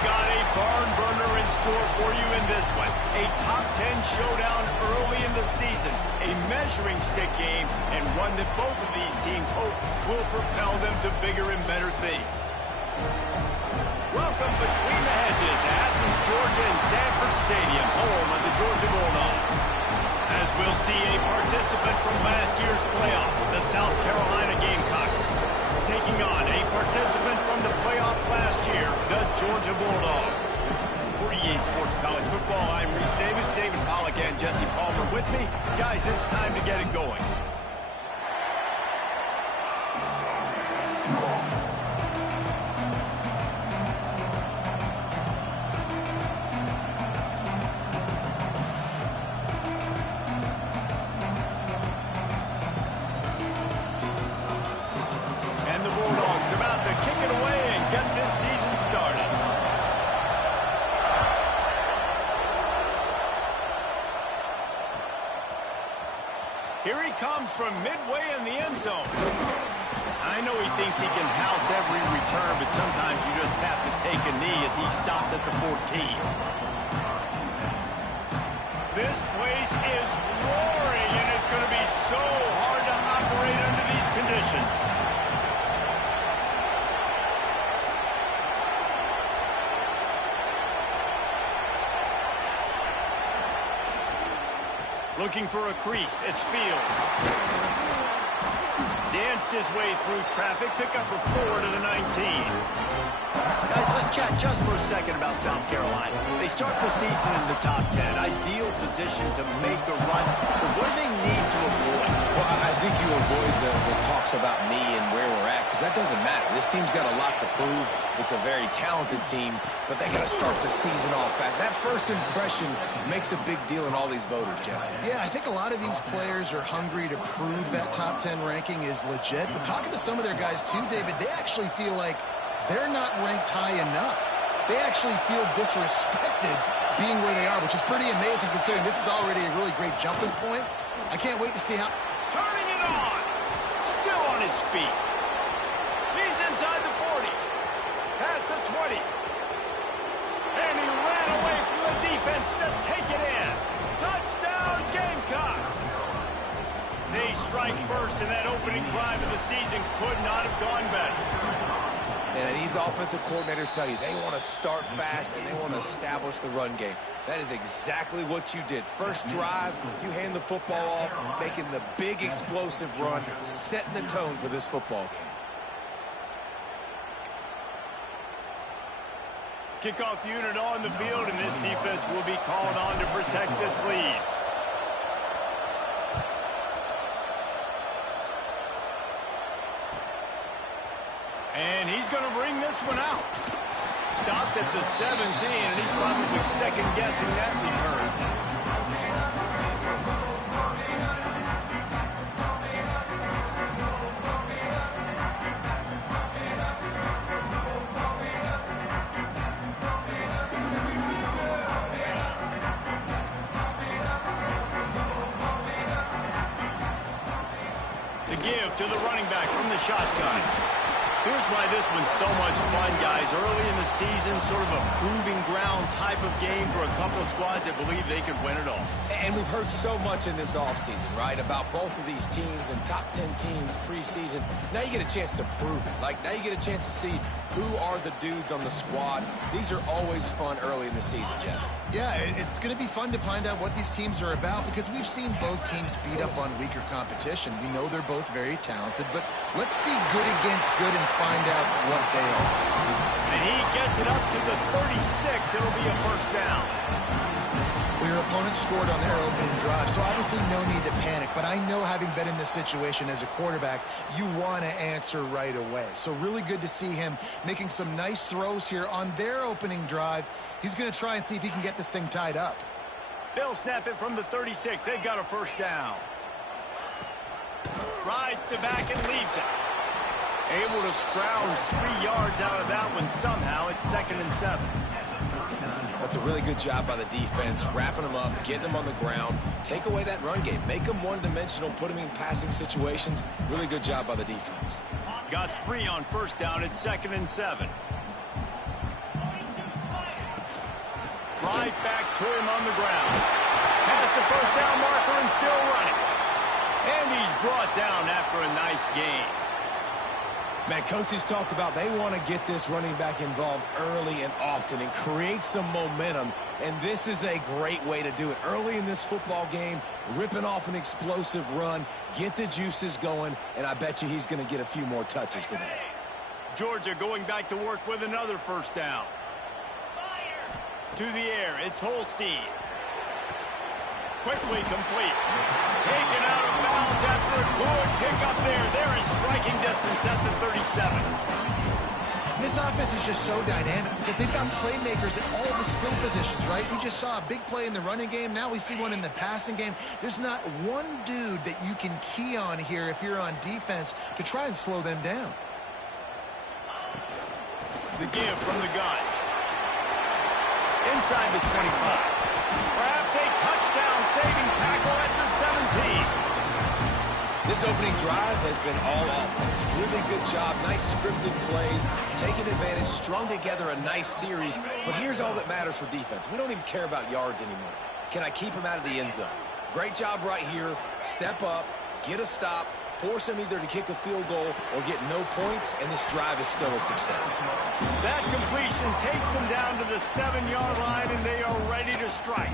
We've got a barn burner in store for you in this one. A top 10 showdown early in the season. A measuring stick game, and one that both of these teams hope will propel them to bigger and better things. Welcome between the hedges to Athens, Georgia and Sanford Stadium, home of the Georgia Bulldogs. As we'll see a participant from last year's playoff, the South Carolina Gamecocks, taking on a participant from the playoff last year, the Georgia Bulldogs. For EA Sports College Football, I'm Reese Davis, David Pollack and Jesse Palmer with me. Guys, it's time to get it going. Here he comes from midway in the end zone. I know he thinks he can house every return, but sometimes you just have to take a knee as he stopped at the 14. This place is roaring, and it's going to be so hard to operate under these conditions. Looking for a crease, it's Fields. Danced his way through traffic, pick up a 4 to the 19. Guys, let's chat just for a second about South Carolina. They start the season in the top 10, ideal position to make a run, but what do they need to avoid? Well, I think you avoid the talks about me and where we're at, because that doesn't matter. This team's got a lot to prove. It's a very talented team, but they got to start the season off fast. That first impression makes a big deal in all these voters, Jesse. Yeah, I think a lot of these players are hungry to prove that top 10 ranking is legit, but talking to some of their guys too, David, they actually feel like they're not ranked high enough. They actually feel disrespected being where they are, which is pretty amazing considering this is already a really great jumping point. I can't wait to see how... Turning it on! Still on his feet. He's inside the 40. Past the 20. And he ran away from the defense to take it in. Touchdown, Gamecocks! They strike first, and that opening drive of the season could not have gone better. And these offensive coordinators tell you they want to start fast and they want to establish the run game. That is exactly what you did. First drive, you hand the football off, making the big explosive run, setting the tone for this football game. Kickoff unit on the field, and this defense will be called on to protect this lead. And he's going to bring this one out. Stopped at the 17, and he's probably second-guessing that return. The give to the running back from the shotgun. Here's why this one's so much fun, guys. Early in the season, sort of a proving ground type of game for a couple of squads that believe they could win it all. And we've heard so much in this offseason, right, about both of these teams and top 10 teams preseason. Now you get a chance to prove it. Like, now you get a chance to see who are the dudes on the squad. These are always fun early in the season, Jesse. Yeah, it's going to be fun to find out what these teams are about because we've seen both teams beat up on weaker competition. We know they're both very talented, but let's see good against good and find out what they are. And he gets it up to the 36. It'll be a first down. Well, your opponent scored on their opening drive, so obviously no need to panic. But I know, having been in this situation as a quarterback, you want to answer right away. So really good to see him making some nice throws here on their opening drive. He's going to try and see if he can get this thing tied up. They'll snap it from the 36. They've got a first down. Rides the back and leaves it. Able to scrounge 3 yards out of that one somehow. It's 2nd and 7. That's a really good job by the defense, wrapping them up, getting them on the ground, take away that run game, make them one-dimensional, put them in passing situations. Really good job by the defense. Got 3 on first down. It's 2nd and 7. right back to him on the ground. Past the first down marker and still running. And he's brought down after a nice gain. Man, coaches talked about they want to get this running back involved early and often and create some momentum, and this is a great way to do it. Early in this football game, ripping off an explosive run, get the juices going, and I bet you he's going to get a few more touches today. Georgia going back to work with another first down. To the air, it's Holstein. Quickly complete. Taken out of bounds after a good pickup there. They're in striking distance at the 37. This offense is just so dynamic because they've got playmakers at all the skill positions, right? We just saw a big play in the running game. Now we see one in the passing game. There's not one dude that you can key on here if you're on defense to try and slow them down. The give from the gun. Inside the 25. Perhaps a touchdown-saving tackle at the 17. This opening drive has been all offense. Really good job, nice scripted plays, taking advantage, strung together a nice series. But here's all that matters for defense. We don't even care about yards anymore. Can I keep him out of the end zone? Great job right here. Step up, get a stop, force him either to kick a field goal or get no points, and this drive is still a success. That completion takes them down to the 7-yard line, and they are ready to strike.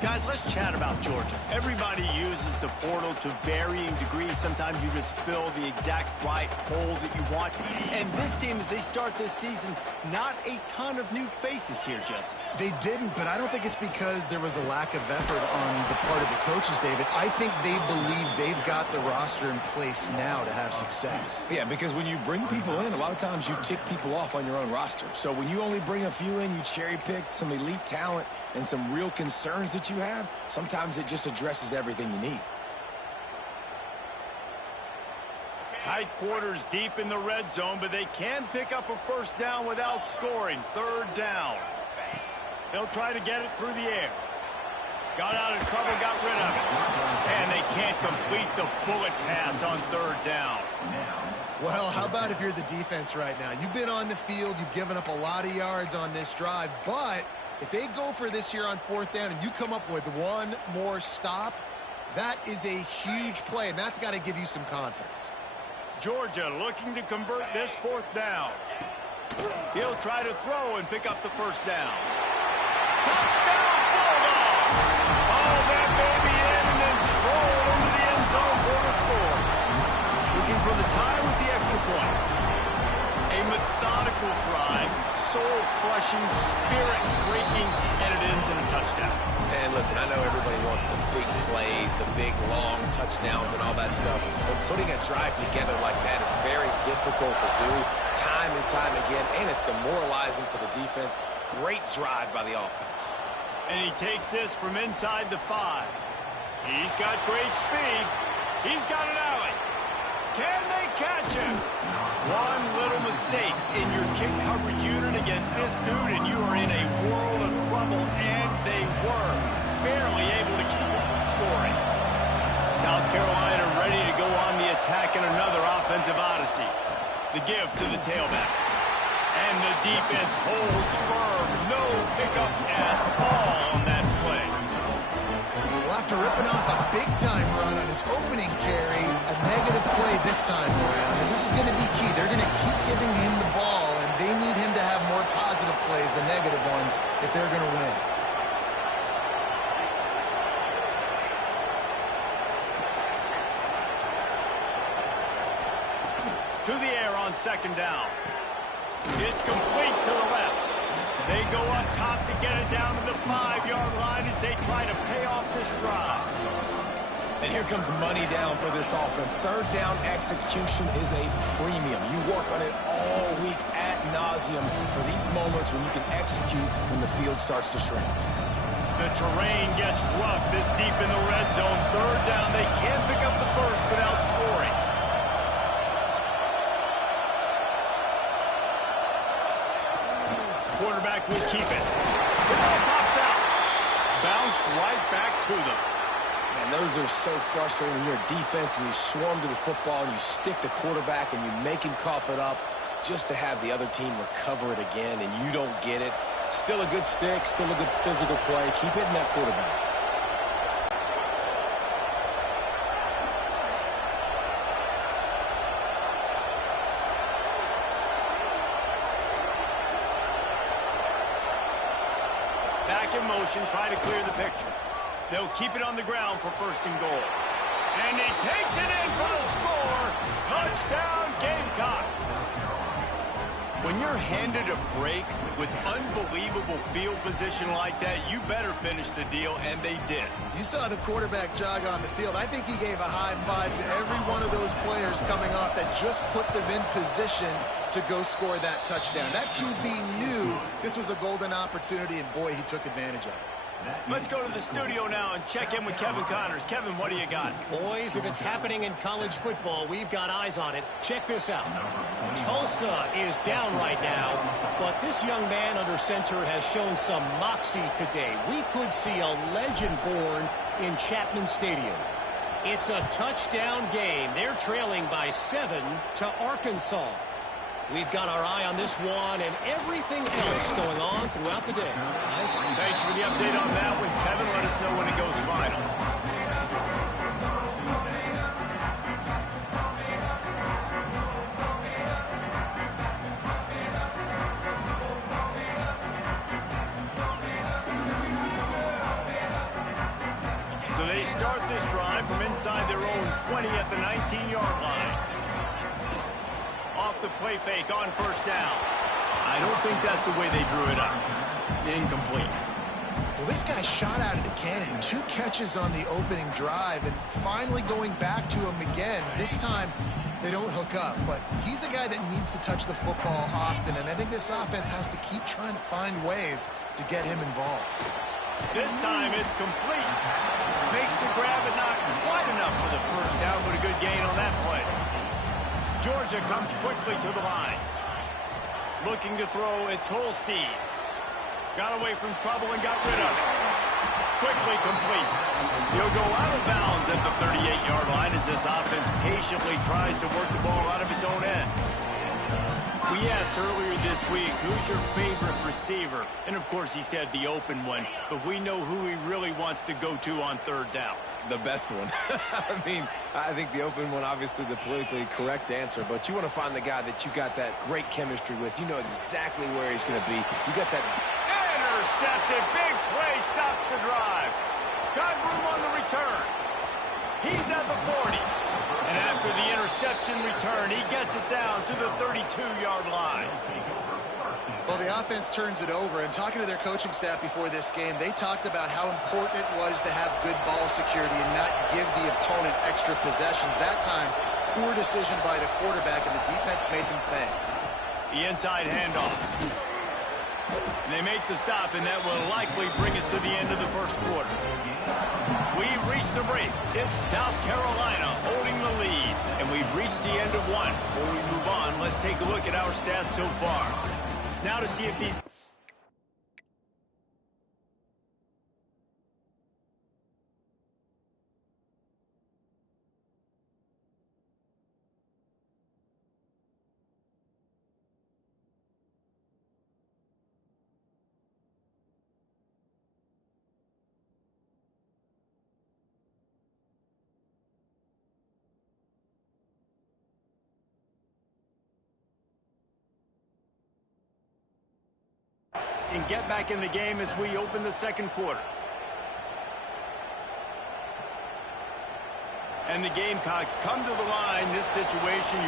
Guys, let's chat about Georgia. Everybody uses the portal to varying degrees. Sometimes you just fill the exact right hole that you want. And this team, as they start this season, not a ton of new faces here, Jesse. They didn't, but I don't think it's because there was a lack of effort on the part of the coaches, David. I think they believe they've got the roster in place now to have success. Yeah, because when you bring people in, a lot of times you tick people off on your own roster. So when you only bring a few in, you cherry-pick some elite talent and some real concerns that you have, sometimes it just addresses everything you need. Tight quarters deep in the red zone, but they can pick up a first down without scoring. Third down. They'll try to get it through the air. Got out of trouble, got rid of it. And they can't complete the bullet pass on third down. Well, how about if you're the defense right now? You've been on the field, you've given up a lot of yards on this drive, but if they go for this here on fourth down and you come up with one more stop, that is a huge play, and that's got to give you some confidence. Georgia looking to convert this fourth down. He'll try to throw and pick up the first down. Touchdown, Bulldogs! Oh, that baby in and then stroll into the end zone for the score. Looking for the tie with the extra point. A methodical drive, soul-crushing, spirit-breaking, and it ends in a touchdown. And listen, I know everybody wants the big plays, the big, long touchdowns and all that stuff, but putting a drive together like that is very difficult to do time and time again, and it's demoralizing for the defense. Great drive by the offense. And he takes this from inside the 5. He's got great speed. He's got an alley. Can they catch him? One little mistake in your kick coverage unit against this dude, and you are in a world of trouble, and they were barely able to keep him from scoring. South Carolina ready to go on the attack in another offensive odyssey. The give to the tailback. And the defense holds firm. No pickup at all on that play. Well, after ripping off a big-time run on his opening carry, a negative play this time around. And this is going to be key. They're going to keep giving him the ball, and they need him to have more positive plays than negative ones if they're going to win. To the air on second down. It's complete to the left. They go up top to get it down to the 5-yard line as they try to pay off this drive. And here comes money down for this offense. Third down execution is a premium. You work on it all week ad nauseum for these moments when you can execute when the field starts to shrink. The terrain gets rough this deep in the red zone. Third down, they can't pick up the first without scoring. Quarterback will keep it. The ball pops out. Bounced right back to them. Man, those are so frustrating when you're a defense and you swarm to the football and you stick the quarterback and you make him cough it up just to have the other team recover it again and you don't get it. Still a good stick, still a good physical play. Keep hitting that quarterback. Back in motion, try to clear the picture. They'll keep it on the ground for first and goal. And he takes it in for the score. Touchdown, Gamecocks. When you're handed a break with unbelievable field position like that, you better finish the deal, and they did. You saw the quarterback jog on the field. I think he gave a high five to every one of those players coming off that just put them in position to go score that touchdown. That QB knew this was a golden opportunity, and boy, he took advantage of it. Let's go to the studio now and check in with Kevin Connors. Kevin, what do you got? Boys, if it's happening in college football, we've got eyes on it. Check this out. Tulsa is down right now, but this young man under center has shown some moxie today. We could see a legend born in Chapman Stadium. It's a touchdown game. They're trailing by 7 to Arkansas. We've got our eye on this one and everything else going on throughout the day. Guys? Thanks for the update on that one, Kevin. Let us know when it goes final. So they start this drive from inside their own 20 at the 19-yard line. Off the play fake on first down. I don't think that's the way they drew it up. Incomplete. Well, this guy shot out of the cannon. 2 catches on the opening drive, and finally going back to him again. This time, they don't hook up, but he's a guy that needs to touch the football often, and I think this offense has to keep trying to find ways to get him involved. This time it's complete. Makes the grab, but not quite enough for the first down, but a good gain on that play. Georgia comes quickly to the line. Looking to throw, it's Holstein. Got away from trouble and got rid of it. Quickly complete. He'll go out of bounds at the 38-yard line as this offense patiently tries to work the ball out of its own end. We asked earlier this week, who's your favorite receiver? And, of course, he said the open one. But we know who he really wants to go to on third down. The best one. I mean, I think the open one, obviously the politically correct answer, but you want to find the guy that you got that great chemistry with. You know exactly where he's going to be. You got that. Intercepted. Big play stops the drive. Got room on the return. He's at the 40. And after the interception return, he gets it down to the 32-yard line. Well, the offense turns it over, and talking to their coaching staff before this game, they talked about how important it was to have good ball security and not give the opponent extra possessions. That time, poor decision by the quarterback, and the defense made them pay. The inside handoff. And they make the stop, and that will likely bring us to the end of the first quarter. We've reached the break. It's South Carolina holding the lead, and we've reached the end of one. Before we move on, let's take a look at our stats so far. Now to see if these... and get back in the game as we open the second quarter. And the Gamecocks come to the line. This situation,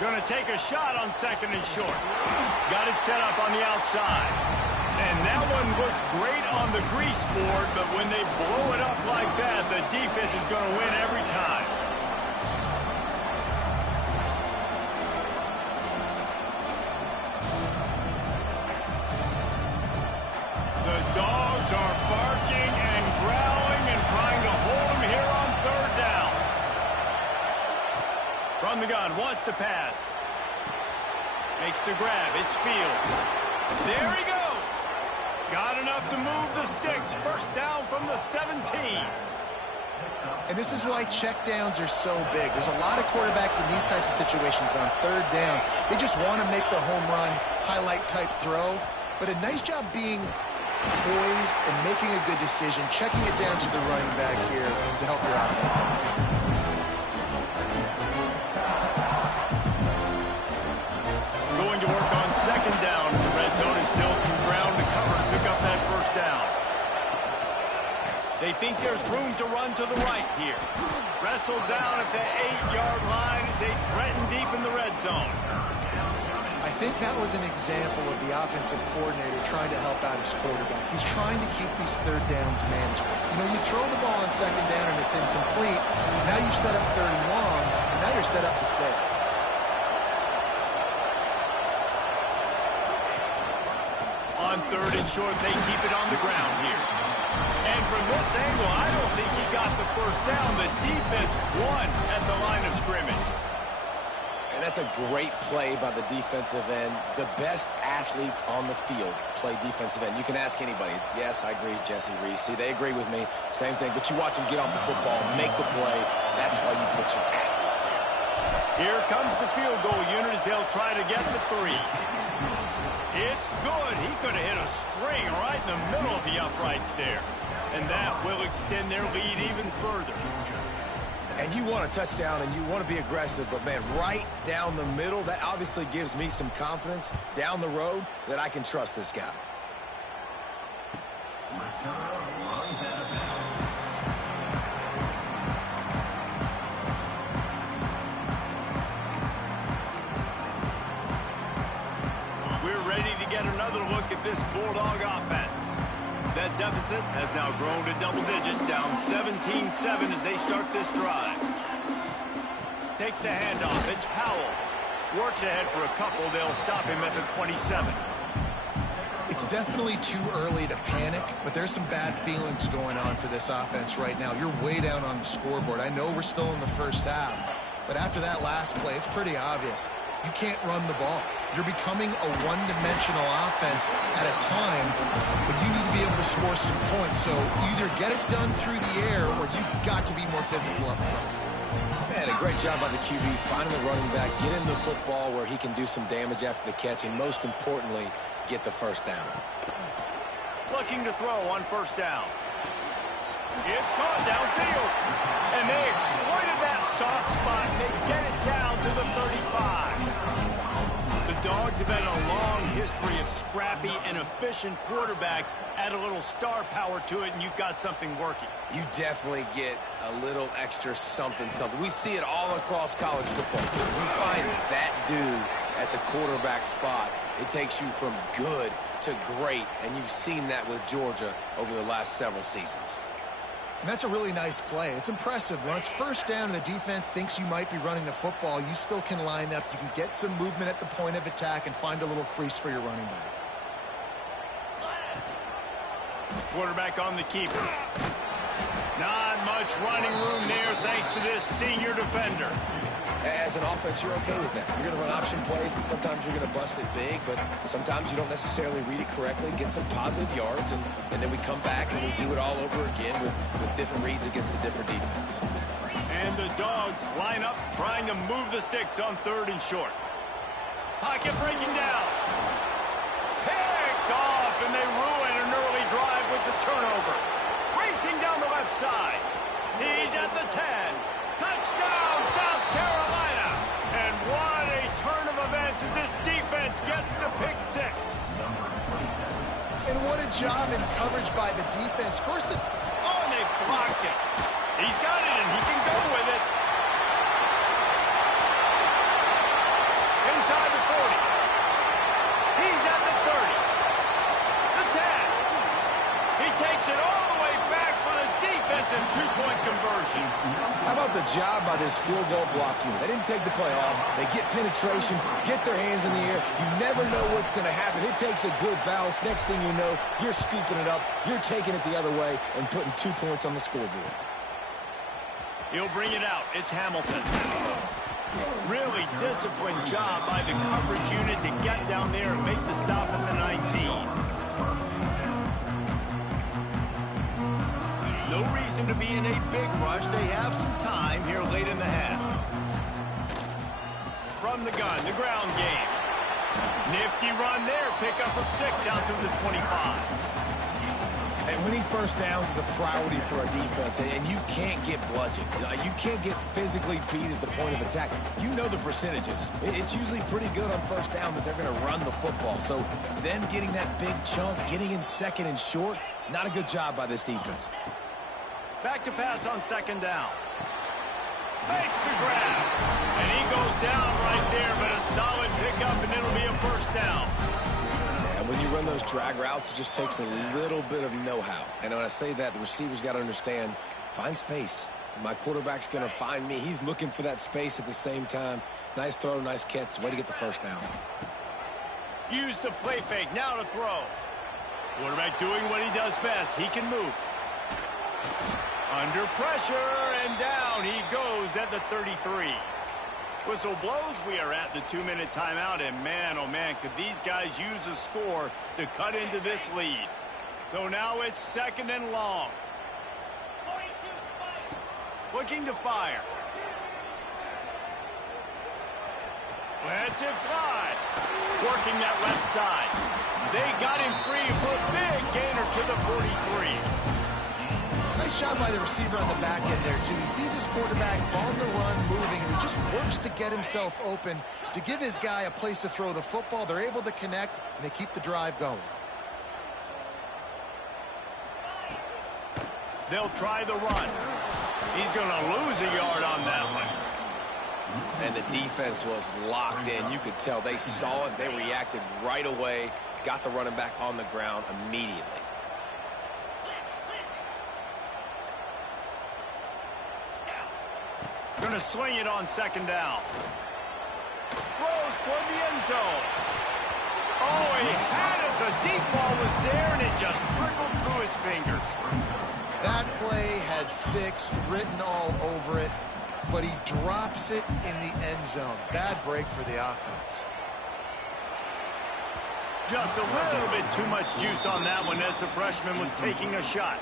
going to take a shot on second and short. Got it set up on the outside. And that one looked great on the grease board, but when they blow it up like that, the defense is going to win every time. The dogs are barking and growling and trying to hold him here on third down. From the gun, wants to pass. Makes the grab. It's Fields. There he goes. Got enough to move the sticks. First down from the 17. And this is why checkdowns are so big. There's a lot of quarterbacks in these types of situations on third down. They just want to make the home run, highlight-type throw. But a nice job being poised and making a good decision, checking it down to the running back here to help your offense out. Going to work on second down. The red zone is still some ground to cover to pick up that first down. They think there's room to run to the right here. Wrestled down at the 8-yard line as they threaten deep in the red zone. I think that was an example of the offensive coordinator trying to help out his quarterback. He's trying to keep these third downs manageable. You know, you throw the ball on second down and it's incomplete. Now you've set up third and long, and now you're set up to fail. On third and short, they keep it on the ground here. And from this angle, I don't think he got the first down. The defense won at the line of scrimmage. And that's a great play by the defensive end. The best athletes on the field play defensive end. You can ask anybody. Yes, I agree, Jesse Reese. See, they agree with me. Same thing. But you watch them get off the football, make the play. That's why you put your athletes there. Here comes the field goal unit as they'll try to get the 3. It's good. He could have hit a string right in the middle of the uprights there. And that will extend their lead even further. And you want a touchdown and you want to be aggressive, but, man, right down the middle, that obviously gives me some confidence down the road that I can trust this guy. We're ready to get another look at this Bulldog offense. That deficit has now grown to double digits, down 17-7 as they start this drive. Takes the handoff. It's Powell. Works ahead for a couple. They'll stop him at the 27. It's definitely too early to panic, but there's some bad feelings going on for this offense right now. You're way down on the scoreboard. I know we're still in the first half, but after that last play, it's pretty obvious. You can't run the ball. You're becoming a one-dimensional offense at a time, but you need to be able to score some points. So either get it done through the air or you've got to be more physical up front. Man, a great job by the QB, finding the running back, get him the football where he can do some damage after the catch, and most importantly, get the first down. Looking to throw on first down. It's caught downfield. And they exploited that soft spot, and they get it down to the 35. The Dogs have had a long history of scrappy and efficient quarterbacks. Add a little star power to it, and you've got something working. You definitely get a little extra something. We see it all across college football. You find that dude at the quarterback spot, it takes you from good to great, and you've seen that with Georgia over the last several seasons. And that's a really nice play. It's impressive. When it's first down and the defense thinks you might be running the football, you still can line up. You can get some movement at the point of attack and find a little crease for your running back. Quarterback on the keeper. Not much running room there thanks to this senior defender. As an offense, you're okay with that. You're going to run option plays, and sometimes you're going to bust it big, but sometimes you don't necessarily read it correctly, get some positive yards, and then we come back and we do it all over again with different reads against the different defense. And the Dogs line up trying to move the sticks on third and short. Pocket breaking down. Picked off, and they ruin an early drive with the turnover. Racing down the left side. He's at the 10. Touchdown, South Carolina! And what a turn of events as this defense gets the pick 6. And what a job in coverage by the defense. First, oh, and they blocked it. He's got it, and he can go with it. Inside the 40. He's at the 30. The 10. He takes it all the way back for the defensive two-point conversion. How about the job by this field goal block unit? They didn't take the play off. They get penetration, get their hands in the air. You never know what's going to happen. It takes a good bounce. Next thing you know, you're scooping it up. You're taking it the other way and putting 2 points on the scoreboard. He'll bring it out. It's Hamilton. Really disciplined job by the coverage unit to get down there and make the stop at the 19. no reason to be in a big rush. They have some time here late in the half. From the gun, the ground game. Nifty run there. Pickup of 6 out to the 25. And winning first downs is a priority for a defense, and you can't get bludgeoned. You can't get physically beat at the point of attack. You know the percentages. It's usually pretty good on first down that they're going to run the football. So then getting that big chunk, getting in second and short, not a good job by this defense. Back to pass on second down. Makes the grab. And he goes down right there, but a solid pickup, and it'll be a first down. And when you run those drag routes, it just takes a little bit of know-how. And when I say that, the receiver's got to understand, find space. My quarterback's going to find me. He's looking for that space at the same time. Nice throw, nice catch. Way to get the first down. Use the play fake. Now to throw. Quarterback doing what he does best. He can move. Under pressure, and down he goes at the 33. Whistle blows. We are at the 2-minute timeout, and man, oh man, could these guys use a score to cut into this lead. So now it's second and long. Looking to fire. Lets it fly. Working that left side. They got him free for a big gainer to the 43. Nice job by the receiver on the back end there, too. He sees his quarterback on the run moving, and he just works to get himself open to give his guy a place to throw the football. They're able to connect, and they keep the drive going. They'll try the run. He's going to lose a yard on that one. And the defense was locked in. You could tell they saw it. They reacted right away. Got the running back on the ground immediately. Going to swing it on second down. Throws toward the end zone. Oh, he had it. The deep ball was there, and it just trickled through his fingers. That play had 6 written all over it, but he drops it in the end zone. Bad break for the offense. Just a little bit too much juice on that one as the freshman was taking a shot.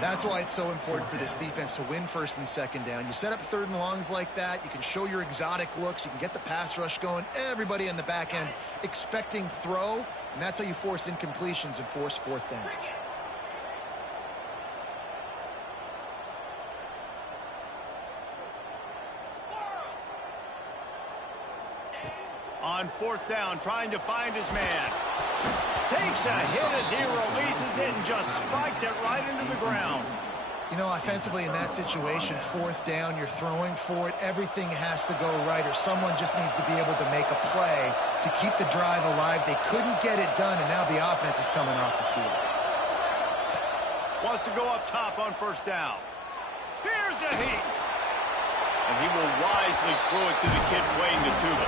That's why it's so important for this defense to win first and second down. You set up third and longs like that. You can show your exotic looks. You can get the pass rush going. Everybody on the back end expecting throw, and that's how you force incompletions and force fourth downs. On fourth down, trying to find his man. Takes a hit as he releases it and just spiked it right into the ground. You know, offensively in that situation, fourth down, you're throwing for it. Everything has to go right, or someone just needs to be able to make a play to keep the drive alive. They couldn't get it done, and now the offense is coming off the field. Wants to go up top on first down. Here's a heat. And he will wisely throw it to the kid playing the tuba.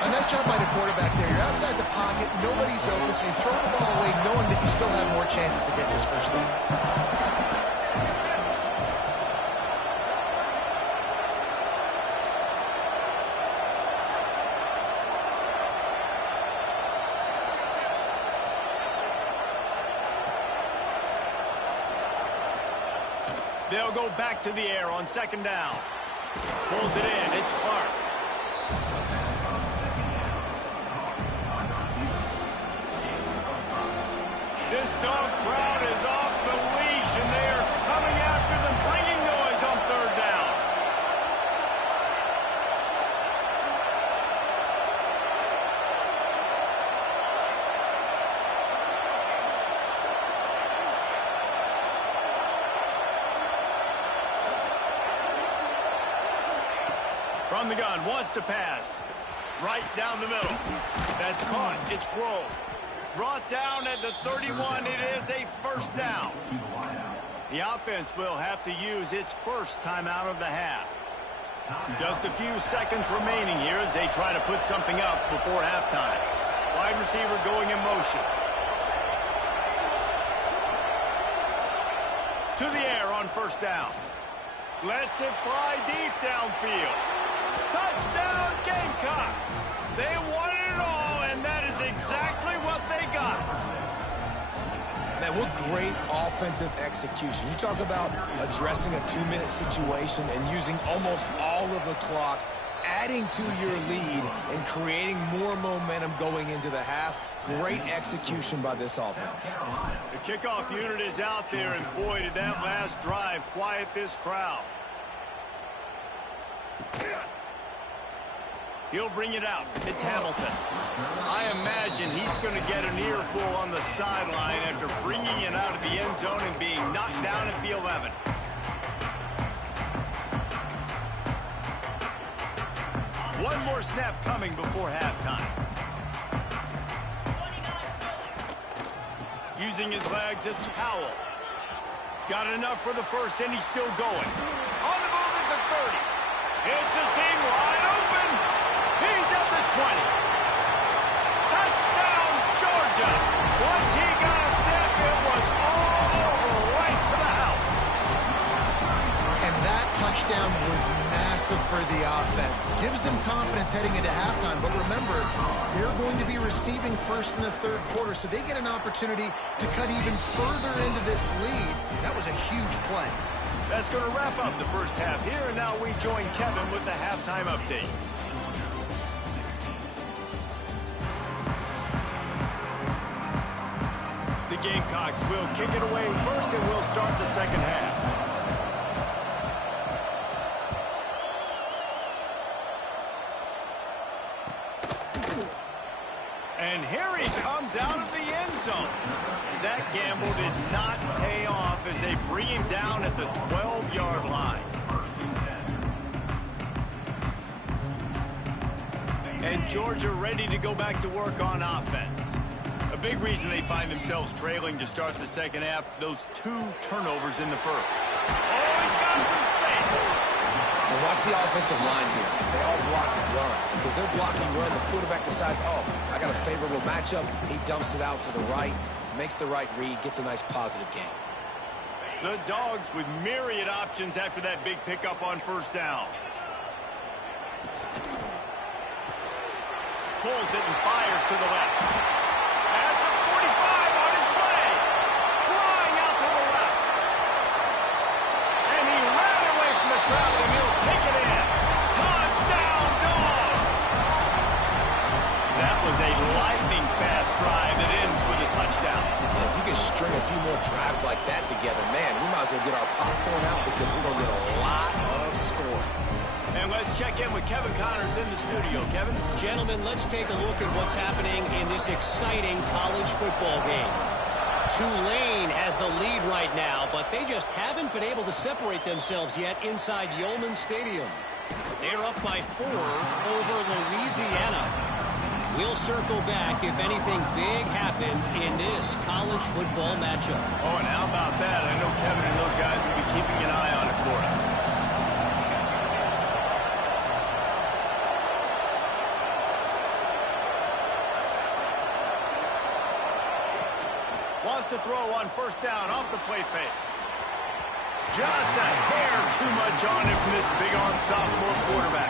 A nice job by the quarterback there. You're outside the pocket, nobody's open, so you throw the ball away knowing that you still have more chances to get this first down. They'll go back to the air on second down. Pulls it in. It's Clark. This dog crowd is off the leash, and they are coming after them, bringing noise on third down. From the gun, wants to pass. Right down the middle. That's caught. It's Grove. Brought down at the 31. It is a first down. The offense will have to use its first timeout of the half. Just a few seconds remaining here as they try to put something up before halftime. Wide receiver going in motion. To the air on first down. Lets it fly deep downfield. Touchdown Gamecocks! They won it all, and that is exactly what they got. Man, what great offensive execution. You talk about addressing a 2-minute situation and using almost all of the clock, adding to your lead and creating more momentum going into the half. Great execution by this offense. The kickoff unit is out there, and boy, did that last drive quiet this crowd. He'll bring it out. It's Hamilton. I imagine he's going to get an earful on the sideline after bringing it out of the end zone and being knocked down at the 11. One more snap coming before halftime. Using his legs, it's Powell. Got enough for the first, and he's still going. On the move at the 30. It's a seam wide open. He's at the 20. Touchdown, Georgia. Once he got a step, it was all over right to the house. And that touchdown was massive for the offense. Gives them confidence heading into halftime. But remember, they're going to be receiving first in the third quarter, so they get an opportunity to cut even further into this lead. That was a huge play. That's going to wrap up the first half here, and now we join Kevin with the halftime update. The Gamecocks will kick it away first, and we'll start the second half. And here he comes out of the end zone. That gamble did not pay off as they bring him down at the 12-yard line. And Georgia ready to go back to work on offense. A big reason they find themselves trailing to start the second half, those 2 turnovers in the first. Oh, he's got some space. And watch the offensive line here. They all block and run. Because they're blocking run, the quarterback decides, oh, I got a favorable matchup. He dumps it out to the right, makes the right read, gets a nice positive gain. The Dogs with myriad options after that big pickup on first down. Pulls it and fires to the left. At the 45 on his way. Flying out to the left. And he ran away from the crowd, and he'll take it in. Touchdown, Dogs! That was a lightning-fast drive that ends with a touchdown. Well, if you can string a few more drives like that together, man, we might as well get our popcorn out because we're going to get a lot of scoring. And let's check in with Kevin Connors in the studio. Kevin? Gentlemen, let's take a look at what's happening in this exciting college football game. Tulane has the lead right now, but they just haven't been able to separate themselves yet inside Yulman Stadium. They're up by 4 over Louisiana. We'll circle back if anything big happens in this college football matchup. Oh, and how about that? I know Kevin and those guys will be keeping an eye on it for us. Wants to throw on first down off the play fake. Just a hair too much on it from this big-arm sophomore quarterback.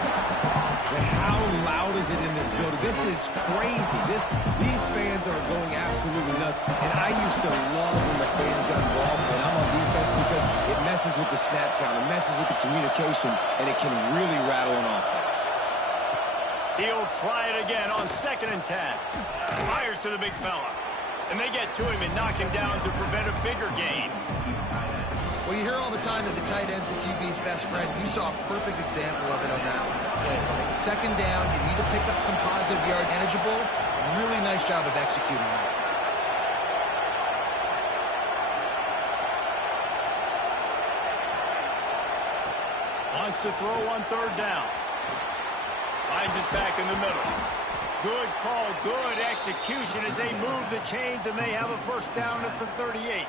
And how loud is it in this building? This is crazy. These fans are going absolutely nuts. And I used to love when the fans got involved when I'm on defense because it messes with the snap count, it messes with the communication, and it can really rattle an offense. He'll try it again on 2nd and 10. Fires to the big fella. And they get to him and knock him down to prevent a bigger gain. Well, you hear all the time that the tight end's the QB's best friend. You saw a perfect example of it on that last play. Right? 2nd down, you need to pick up some positive yards. Manageable. Really nice job of executing that. Wants to throw on 3rd down. Finds his back in the middle. Good call, good execution as they move the chains, and they have a first down at the 38.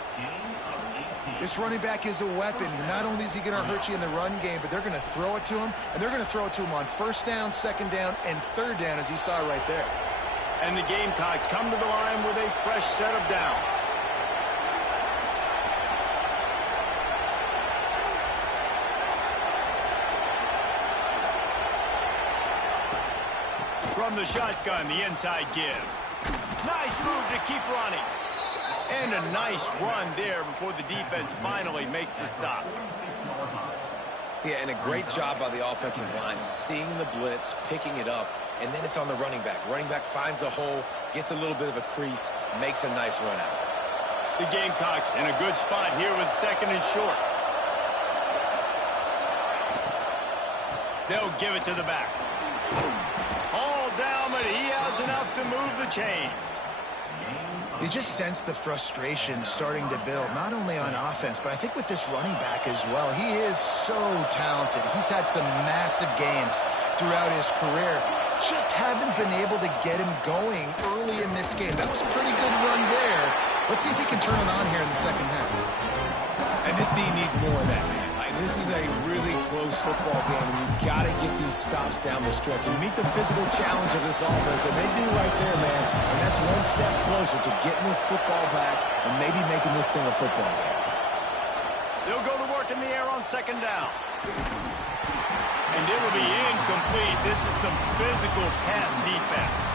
This running back is a weapon. Not only is he going to hurt you in the run game, but they're going to throw it to him, and they're going to throw it to him on 1st down, 2nd down, and 3rd down, as you saw right there. And the Gamecocks come to the line with a fresh set of downs. From the shotgun, the inside give. Nice move to keep running. And a nice run there before the defense finally makes the stop. Yeah, and a great job by the offensive line, seeing the blitz, picking it up, and then it's on the running back. Running back finds a hole, gets a little bit of a crease, makes a nice run out of it. The Gamecocks in a good spot here with 2nd and short. They'll give it to the back. All down, but he has enough to move the chains. You just sense the frustration starting to build, not only on offense, but I think with this running back as well. He is so talented. He's had some massive games throughout his career. Just haven't been able to get him going early in this game. That was a pretty good run there. Let's see if he can turn it on here in the second half. And this team needs more of that, man. This is a really close football game, and you've got to get these stops down the stretch and meet the physical challenge of this offense, and they do right there, man. And that's one step closer to getting this football back and maybe making this thing a football game. They'll go to work in the air on 2nd down. And it'll be incomplete. This is some physical pass defense.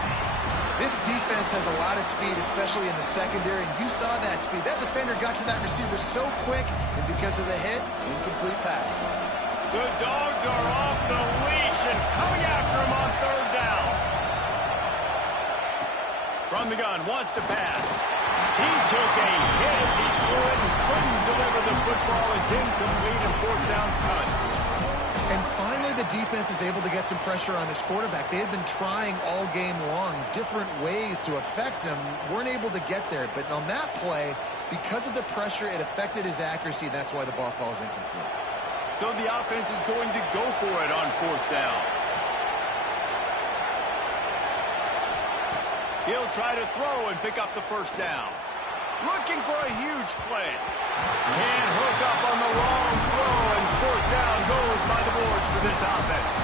This defense has a lot of speed, especially in the secondary, and you saw that speed. That defender got to that receiver so quick, and because of the hit, incomplete pass. The Dogs are off the leash and coming after him on 3rd down. From the gun, wants to pass. He took a hit as he threw it and couldn't deliver the football. It's incomplete and 4th down's cut. And finally, the defense is able to get some pressure on this quarterback. They had been trying all game long different ways to affect him, weren't able to get there. But on that play, because of the pressure, it affected his accuracy. That's why the ball falls incomplete. So the offense is going to go for it on 4th down. He'll try to throw and pick up the 1st down. Looking for a huge play. Can't hook up on the wrong throw, and 4th down goes by the boards for this offense.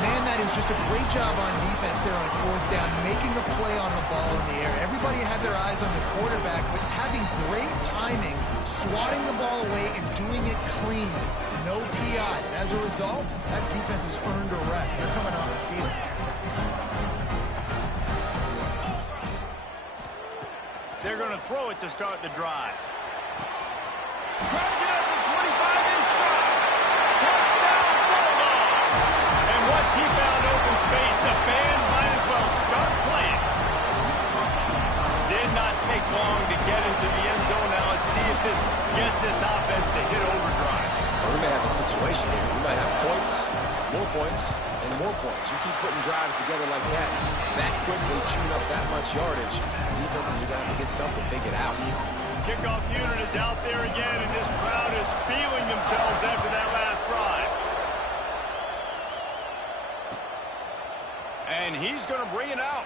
Man, that is just a great job on defense there on 4th down, making a play on the ball in the air. Everybody had their eyes on the quarterback, but having great timing, swatting the ball away, and doing it cleanly. No PI. As a result, that defense has earned a rest. They're coming off the field. They're going to throw it to start the drive. Grabs it at the 25-inch stride. Touchdown, Bulldogs! And once he found open space, the band might as well start playing. Did not take long to get into the end zone. Now let's see if this gets this offense to hit overdrive. Well, we may have a situation here. We might have points, and more points. You keep putting drives together like that quickly, chewing up that much yardage. Defenses are going to have to get something figured out. Kickoff unit is out there again, and this crowd is feeling themselves after that last drive. And he's going to bring it out.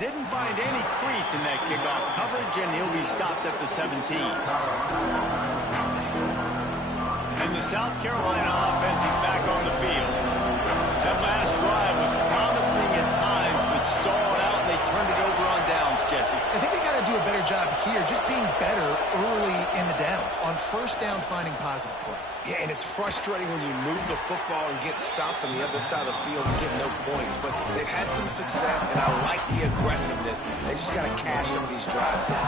Didn't find any crease in that kickoff coverage, and he'll be stopped at the 17. And the South Carolina offense is back on the field. That last drive was promising at times, but stalled out, and they turned it over on downs, Jesse. I think they got to do a better job here, just being better early in the downs. On 1st down, finding positive plays. Yeah, and it's frustrating when you move the football and get stopped on the other side of the field and get no points. But they've had some success, and I like the aggressiveness. They just got to cash some of these drives in.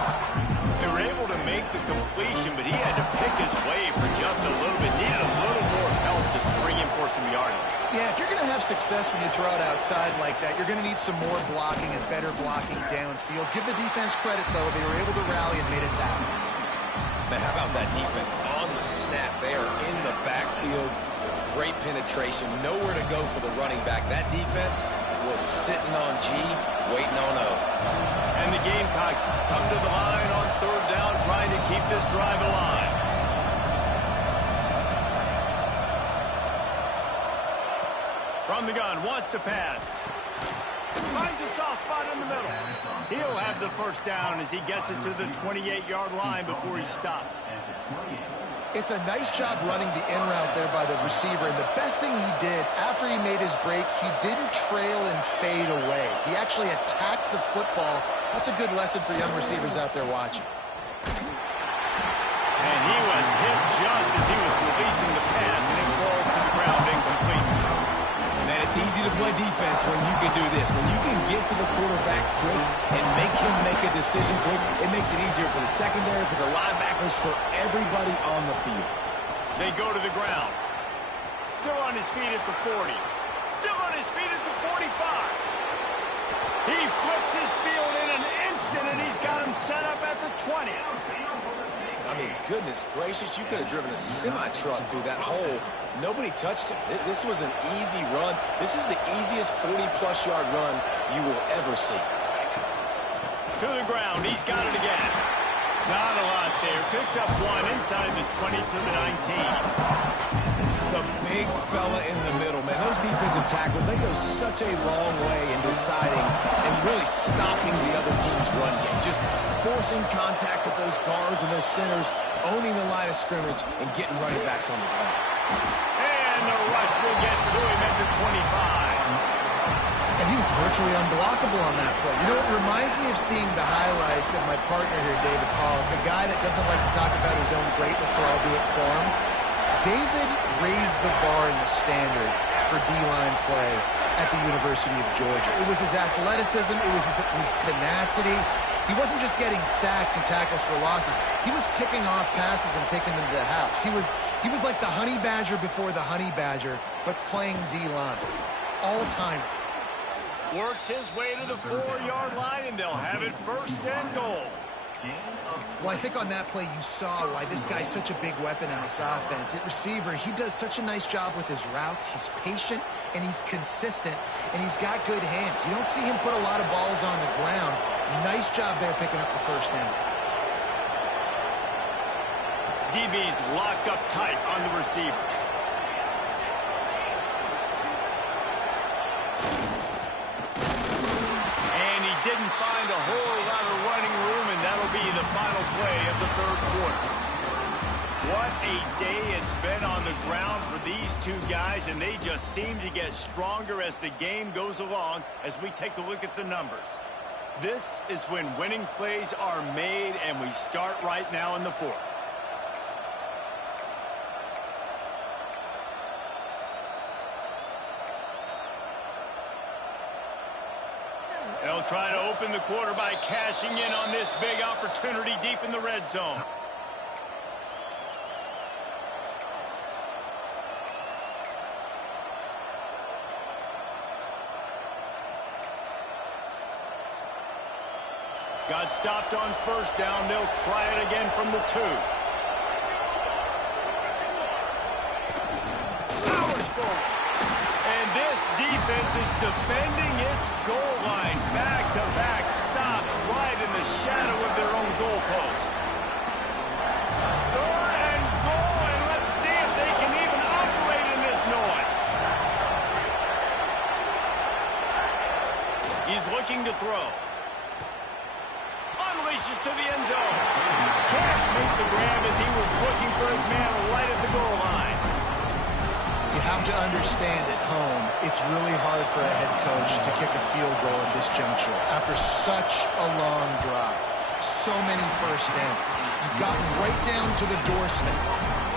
They were able to make the completion, but he had to pick his way for just a little bit. Needed a little more help to spring him for some yardage. Yeah, if you're going to have success when you throw it outside like that, you're going to need some more blocking and better blocking downfield. Give the defense credit, though. They were able to rally and made a tackle. Man, how about that defense on the snap? They are in the backfield. Great penetration. Nowhere to go for the running back. That defense was sitting on G, waiting on O. And the Gamecocks come to the line on 3rd down, trying to keep this drive alive. From the gun, wants to pass. Finds a soft spot in the middle. He'll have the 1st down as he gets it to the 28-yard line before he's stopped. It's a nice job running the in route there by the receiver. And the best thing he did after he made his break, he didn't trail and fade away. He actually attacked the football. That's a good lesson for young receivers out there watching. And he was hit just as he was releasing the pass, and it falls to the ground incomplete. Man, it's easy to to play defense when you can do this. When you can get to the quarterback quick and make him make a decision quick, it makes it easier for the secondary, for the linebackers, for everybody on the field. They go to the ground. Still on his feet at the 40. Still on his feet at the 45. He flips his field in an instant, and he's got him set up at the 20. I mean, goodness gracious, you could have driven a semi-truck through that hole. Nobody touched him. This was an easy run. This is the easiest 40-plus yard run you will ever see. To the ground. He's got it again. Not a lot there. Picks up one inside the 20 to the 19. The big fella in the middle, man. Those defensive tackles, they go such a long way in deciding and really stopping the other team's run game. Just forcing contact with those guards and those centers, owning the line of scrimmage, and getting running backs on the ground. And the rush will get to him at the 25. And he was virtually unblockable on that play. You know, it reminds me of seeing the highlights of my partner here, David Pollack, a guy that doesn't like to talk about his own greatness, so I'll do it for him. David raised the bar in the standard for D-line play at the University of Georgia. It was his athleticism. It was his tenacity. He wasn't just getting sacks and tackles for losses. He was picking off passes and taking them to the house. He was like the Honey Badger before the Honey Badger, but playing D-line. All-time. Works his way to the 4-yard line, and they'll have it first and goal. Well, I think on that play you saw why this guy's such a big weapon in this offense. At receiver, he does such a nice job with his routes. He's patient, and he's consistent, and he's got good hands. You don't see him put a lot of balls on the ground. Nice job there picking up the first down. DB's locked up tight on the receivers. Didn't find a whole lot of running room, and that'll be the final play of the third quarter. What a day it's been on the ground for these two guys, and they just seem to get stronger as the game goes along as we take a look at the numbers. This is when winning plays are made, and we start right now in the fourth. They'll try to open the quarter by cashing in on this big opportunity deep in the red zone. Got stopped on first down. They'll try it again from the 2. Powers forward. And this defense is defending its goal line. Back-to-back stops right in the shadow of their own goalpost. 3rd and goal, and let's see if they can even operate in this noise. He's looking to throw. Unleashes to the end zone. Can't make the grab as he was looking for his man right at the goal line. You have to understand at home, it's really hard for a head coach to kick a field goal at this juncture after such a long drive. So many first downs. You've gotten right down to the doorstep.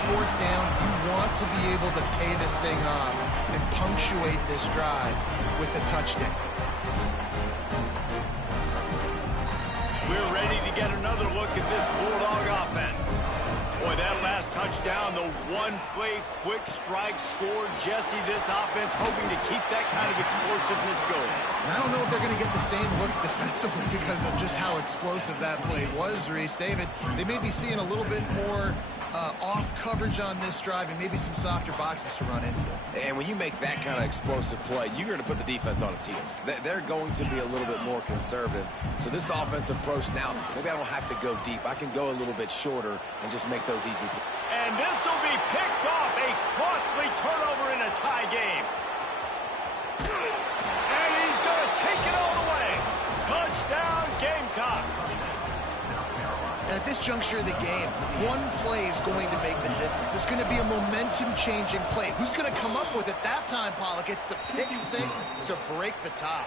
4th down, you want to be able to pay this thing off and punctuate this drive with a touchdown. We're ready to get another look at this Bulldog offense. Boy, that last touchdown, the one-play quick strike scored. Jesse, this offense hoping to keep that kind of explosiveness going. And I don't know if they're going to get the same looks defensively because of just how explosive that play was, Reese. David, they may be seeing a little bit more off coverage on this drive and maybe some softer boxes to run into. And when you make that kind of explosive play, you're going to put the defense on its heels. They're going to be a little bit more conservative. So this offensive approach now, maybe I don't have to go deep. I can go a little bit shorter and just make those easy plays. And this will be picked off. A costly turnover in a tie game. And he's going to take it all the way. Touchdown, Gamecocks. And at this juncture of the game, one play is going to make the difference. It's going to be a momentum-changing play. Who's going to come up with it that time, Pollack? It's the pick 6 to break the top.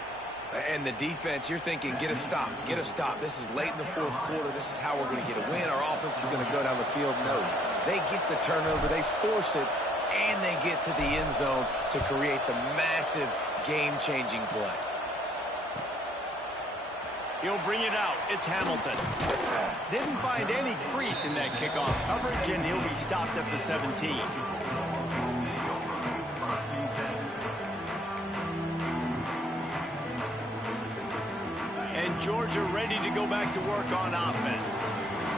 And the defense, you're thinking, get a stop, get a stop. This is late in the 4th quarter. This is how we're going to get a win. Our offense is going to go down the field. No, they get the turnover, they force it, and they get to the end zone to create the massive game-changing play. He'll bring it out. It's Hamilton. Didn't find any crease in that kickoff coverage, and he'll be stopped at the 17. And Georgia ready to go back to work on offense.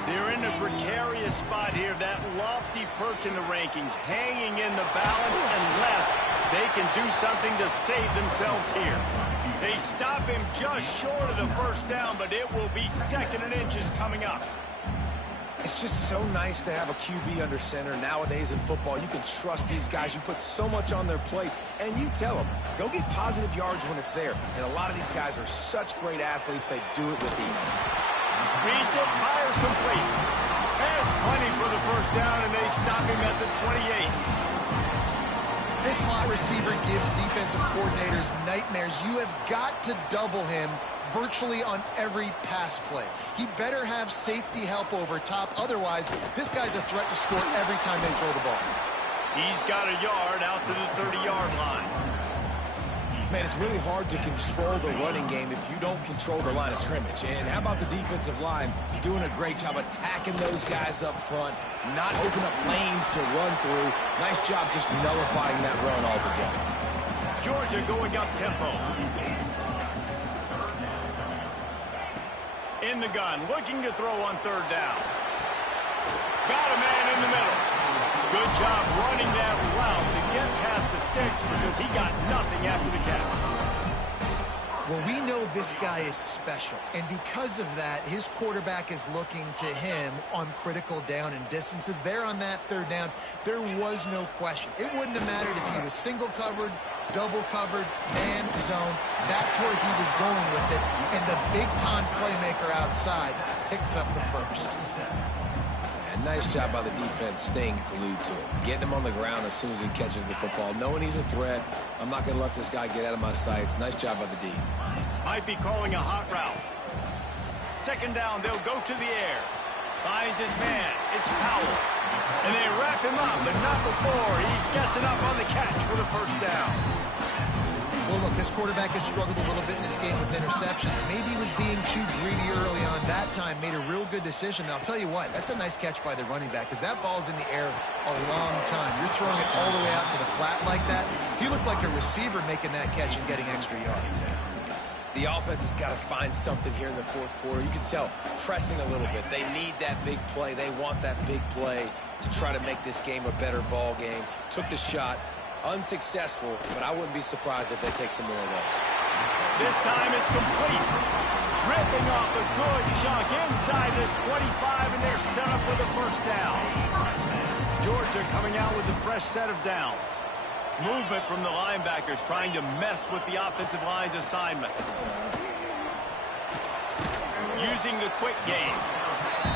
They're in a precarious spot here, that lofty perch in the rankings, hanging in the balance unless they can do something to save themselves here. They stop him just short of the first down, but it will be 2nd and inches coming up. It's just so nice to have a QB under center. Nowadays in football, you can trust these guys. You put so much on their plate, and you tell them, go get positive yards when it's there. And a lot of these guys are such great athletes, they do it with ease. Reads it, fires complete. There's plenty for the first down, and they stop him at the 28. This slot receiver gives defensive coordinators nightmares. You have got to double him virtually on every pass play. He better have safety help over top. Otherwise, this guy's a threat to score every time they throw the ball. He's got a yard out to the 30-yard line. Man, it's really hard to control the running game if you don't control the line of scrimmage. And how about the defensive line doing a great job attacking those guys up front, not open up lanes to run through. Nice job just nullifying that run altogether. Georgia going up tempo. In the gun, looking to throw on 3rd down. Got a man in the middle. Good job running that route to get past the sticks because he got nothing after the catch. Well, we know this guy is special, and because of that, his quarterback is looking to him on critical down and distances. There on that 3rd down, there was no question. It wouldn't have mattered if he was single covered, double covered, man, zone. That's where he was going with it, and the big-time playmaker outside picks up the first. And nice job by the defense staying glued to him, getting him on the ground as soon as he catches the football, knowing he's a threat. I'm not going to let this guy get out of my sights. Nice job by the D. Might be calling a hot route. 2nd down, they'll go to the air. Finds his man. It's Powell. And they wrap him up, but not before he gets enough on the catch for the first down. Well, look, this quarterback has struggled a little bit in this game with interceptions. Maybe he was being too greedy early on. That time made a real good decision. And I'll tell you what, that's a nice catch by the running back because that ball's in the air a long time. You're throwing it all the way out to the flat like that. He looked like a receiver making that catch and getting extra yards. The offense has got to find something here in the 4th quarter. You can tell, pressing a little bit. They need that big play. They want that big play to try to make this game a better ball game. Took the shot. Unsuccessful, but I wouldn't be surprised if they take some more of those. This time it's complete. Ripping off a good chunk inside the 25, and they're set up for the first down. Georgia coming out with a fresh set of downs. Movement from the linebackers trying to mess with the offensive line's assignments. Using the quick game.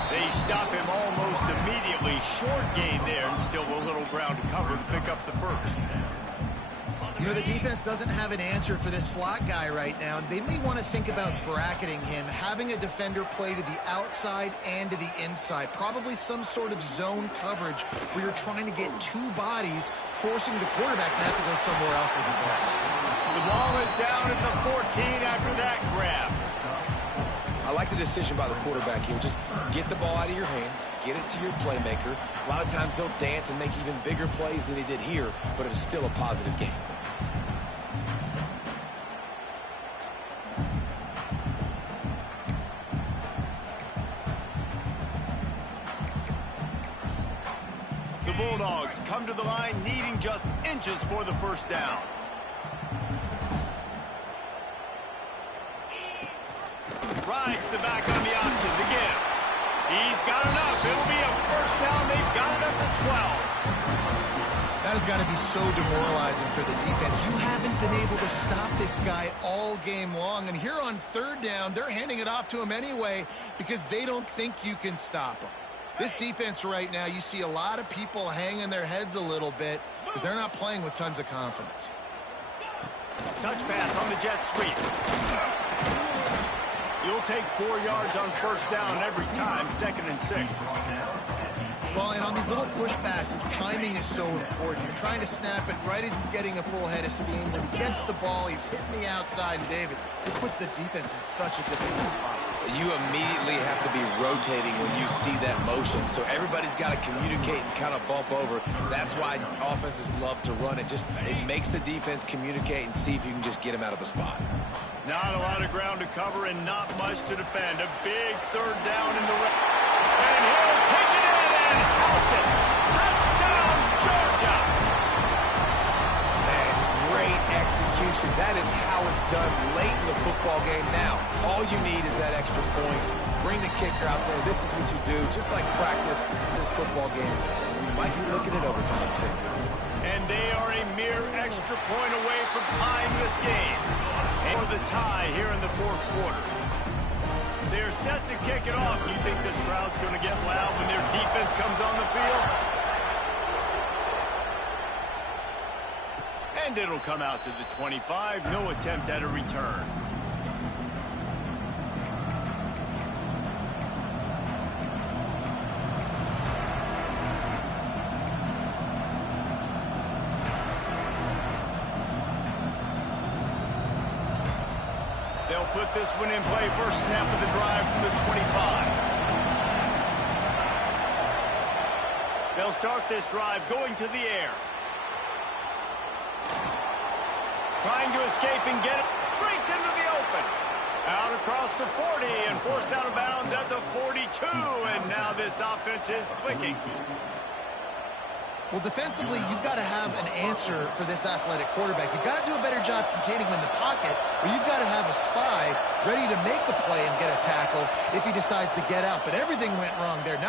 They stop him almost immediately. Short gain there, and still a little ground to cover to pick up the first. You know, the defense doesn't have an answer for this slot guy right now. They may want to think about bracketing him, having a defender play to the outside and to the inside. Probably some sort of zone coverage where you're trying to get 2 bodies, forcing the quarterback to have to go somewhere else with the ball. The ball is down at the 14 after that grab. I like the decision by the quarterback here. Just get the ball out of your hands, get it to your playmaker. A lot of times he'll dance and make even bigger plays than he did here, but it was still a positive game. The Bulldogs come to the line needing just inches for the first down. Rides the back on the option to give. He's got enough. It'll be a first down. They've got it up to 12. That has got to be so demoralizing for the defense. You haven't been able to stop this guy all game long. And here on 3rd down, they're handing it off to him anyway because they don't think you can stop him. This defense right now, you see a lot of people hanging their heads a little bit because they're not playing with tons of confidence. Touch pass on the jet sweep. You'll take 4 yards on first down every time, 2nd and 6. Well, and on these little push passes, timing is so important. You're trying to snap it right as he's getting a full head of steam. When he gets the ball, he's hitting the outside, and David, it puts the defense in such a difficult spot. You immediately have to be rotating when you see that motion, so everybody's got to communicate and kind of bump over. That's why offenses love to run it. It makes the defense communicate and see if you can just get him out of a spot. Not a lot of ground to cover and not much to defend. A big third down in the red. And he'll take it in and house it. Touchdown, Georgia! Man, great execution. That is how it's done late in the football game now. All you need is that extra point. Bring the kicker out there. This is what you do. Just like practice this football game. We might be looking at overtime soon. And they are a mere extra point away from tying this game. For the tie here in the fourth quarter. They're set to kick it off. You think this crowd's going to get loud when their defense comes on the field? And it'll come out to the 25. No attempt at a return. They'll put this one in play. First snap of the drive from the 25. They'll start this drive going to the air. Trying to escape and get it. Breaks into the open. Out across the 40 and forced out of bounds at the 42. And now this offense is clicking. Well, defensively, you've got to have an answer for this athletic quarterback. You've got to do a better job containing him in the pocket, or you've got to have a spy ready to make the play and get a tackle if he decides to get out. But everything went wrong there. Not